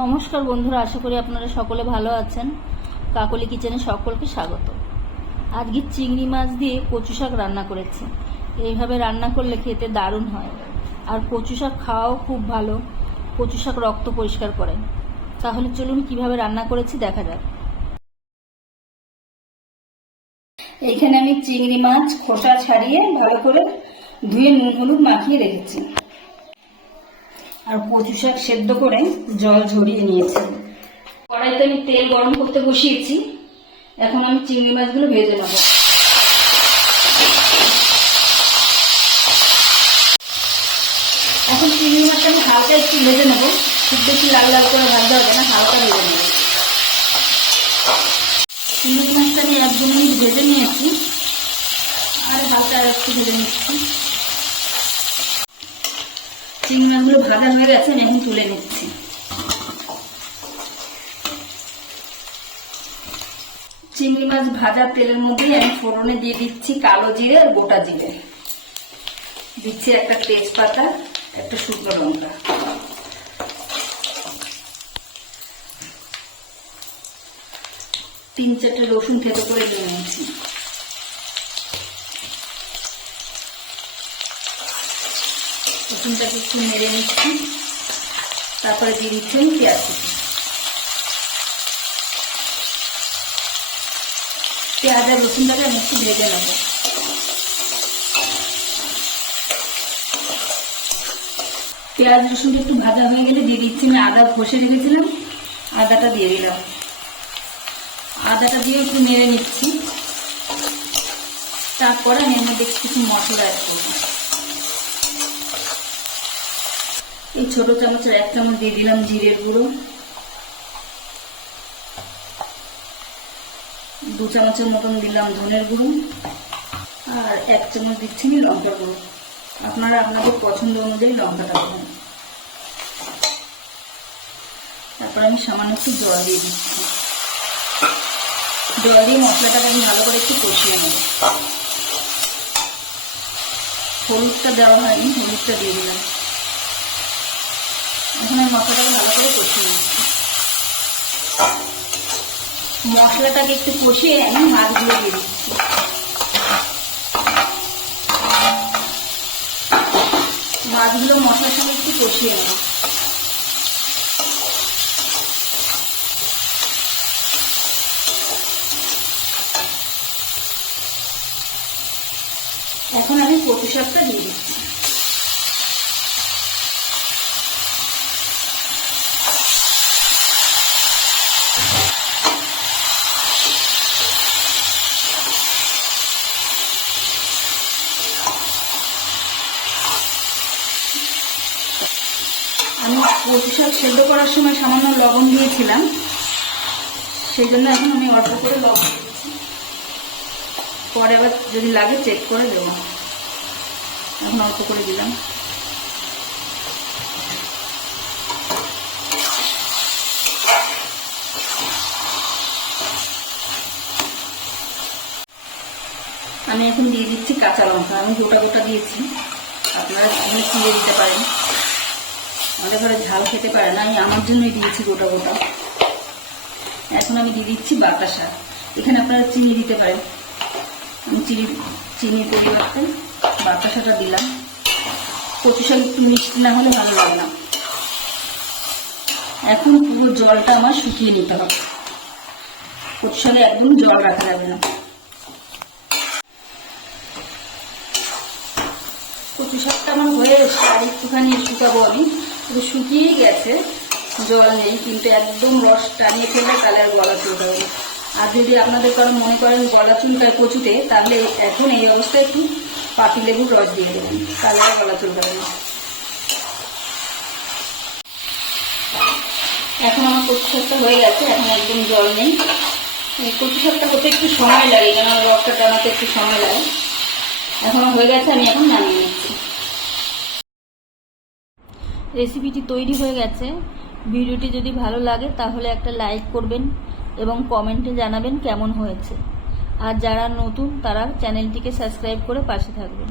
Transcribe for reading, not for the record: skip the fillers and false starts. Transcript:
নমস্কার বন্ধুরা, আশা করি আপনারা সকলে ভালো আছেন। কাকলি কিচেনে সকলকে স্বাগত। আজকে চিংড়ি মাছ দিয়ে কচু শাক রান্না করেছি। এইভাবে রান্না করলে খেতে দারুণ হয়, আর কচু শাক খাওয়াও খুব ভালো। কচু শাক রক্ত পরিষ্কার করে। তাহলে চলুন কিভাবে রান্না করেছি দেখা যাক। এইখানে আমি চিংড়ি মাছ খোসা ছাড়িয়ে ভালো করে ধুয়ে নুন হলুদ মাখিয়ে রেখেছি, আর কচু শাক সেদ্ধ করে জল ঝরিয়ে নিয়েছি। কড়াইতে আমি তেল গরম করতে বসিয়েছি। এখন আমি চিংড়ি মাছগুলো ভেজে নেব। এখন চিংড়ি মাছটা আমি হালকা একটু ভেজে নেব, খুব বেশি লাল লাল করে ভাজতে হবে না, হালকা ভেজে নেব। চিংড়ি মাছটা আমি 1-2 মিনিট ভেজে নিয়েছি, আর হালকা একটু ভেজে নিচ্ছি। চিংড়ি মাছগুলো ভাজা হয়ে গেছে, আমি এখন তুলে নিচ্ছি। চিংড়ি মাছ ভাজা তেলের মধ্যে আমি ফোড়নে দিয়ে দিচ্ছি কালো জিরে আর গোটা জিরে, দিচ্ছি একটা তেজপাতা, একটা শুকনো লঙ্কা, তিন চারটে রসুন থেতো করে দিয়ে নিচ্ছি। রসুনটাকে একটু নেড়ে নিচ্ছি, তারপরে দিয়ে দিচ্ছি আমি পেঁয়াজ কুচি। পেঁয়াজ আর রসুনটাকে আমি একটু ভেজে নেব। পেঁয়াজ রসুনটা একটু ভাজা হয়ে গেলে দিয়ে দিচ্ছি আমি আদা ঘষে রেখেছিলাম, আদাটা দিয়ে দিলাম। আদাটা দিয়ে একটু নেড়ে নিচ্ছি, তারপরে আমি এর মধ্যে কিছু মশলা অ্যাড করব। এই ছোট চামচের 1 চামচ দিয়ে দিলাম জিরের গুঁড়ো, 2 চামচের মতন দিলাম ধনের গুঁড়ো, আর 1 চামচ দিচ্ছি লঙ্কার গুঁড়ো। আপনারা আপনাদের পছন্দ অনুযায়ী লঙ্কাটা দেবেন। তারপর আমি সামান্য একটু জল দিয়ে দিচ্ছি। জল দিয়ে মশলাটাকে আমি ভালো করে একটু কষিয়ে নেব। হলুদটা দেওয়া হয়নি, হলুদটা দিয়ে দিলাম। এখন আমি মশলাটাকে ভালো করে কষিয়ে নিচ্ছি। মশলাটাকে একটু কষিয়ে আমি মাছগুলো দিয়ে দিচ্ছি। মাছগুলো মশলার সঙ্গে একটু কষিয়ে নেব। এখন আমি কচু শাকটা দিয়ে দিচ্ছি। আমি কচু শাক সেদ্ধ করার সময় সামান্য লবণ দিয়েছিলাম, সেই জন্য এখন আমি অল্প করে লবণ দিচ্ছি। পরে আবার যদি লাগে চেক করে দেবো। এখন অল্প করে দিলাম। আমি এখন দিয়ে দিচ্ছি কাঁচা লঙ্কা। আমি গোটা গোটা দিয়েছি, আপনারা চিড়ে দিতে পারেন। আমাদের ঘরে ঝাল খেতে পারে না, আমি আমার জন্যই দিয়েছি গোটা গোটা। এখন আমি দিয়ে দিচ্ছি বাতাসা। এখানে আপনারা চিনি দিতে পারেন, আমি চিনির পরিবর্তে বাতাসাটা দিলাম। কচু শাক একটু মিষ্টি না হলে ভালো লাগে না। এখন পুরো জলটা আমার শুকিয়ে নিতে হবে। কচু শাকে একদম জল রাখা যাবে না। কচু শাকটা আমার হয়ে এসছে, আর একটুখানি শুকাবো আমি। শুকিয়েই গেছে, জল নেই, কিন্তু একদম রস টানিয়ে ফেলে তাহলে আর গলা চুলকাবে না। আর যদি আপনাদের কারো মনে করেন গলা চুলকায় কচুতে, তাহলে এখন এই অবস্থায় একটু পাতিলেবুর রস দিয়ে দেবেন, তাহলে আর গলা চুলকাবে না। এখন আমার কচু শাকটা হয়ে গেছে, এখন একদম জল নেই। কচু শাকটা হতে একটু সময় লাগে, কেন রসটা টানাতে একটু সময় লাগে। এখন হয়ে গেছে, আমি এখন নামিয়ে নিচ্ছি। রেসিপিটি তৈরি হয়ে গেছে। ভিডিওটি যদি ভালো লাগে তাহলে একটা লাইক করবেন এবং কমেন্টে জানাবেন কেমন হয়েছে। আর যারা নতুন তারা চ্যানেলটিকে সাবস্ক্রাইব করে পাশে থাকবেন।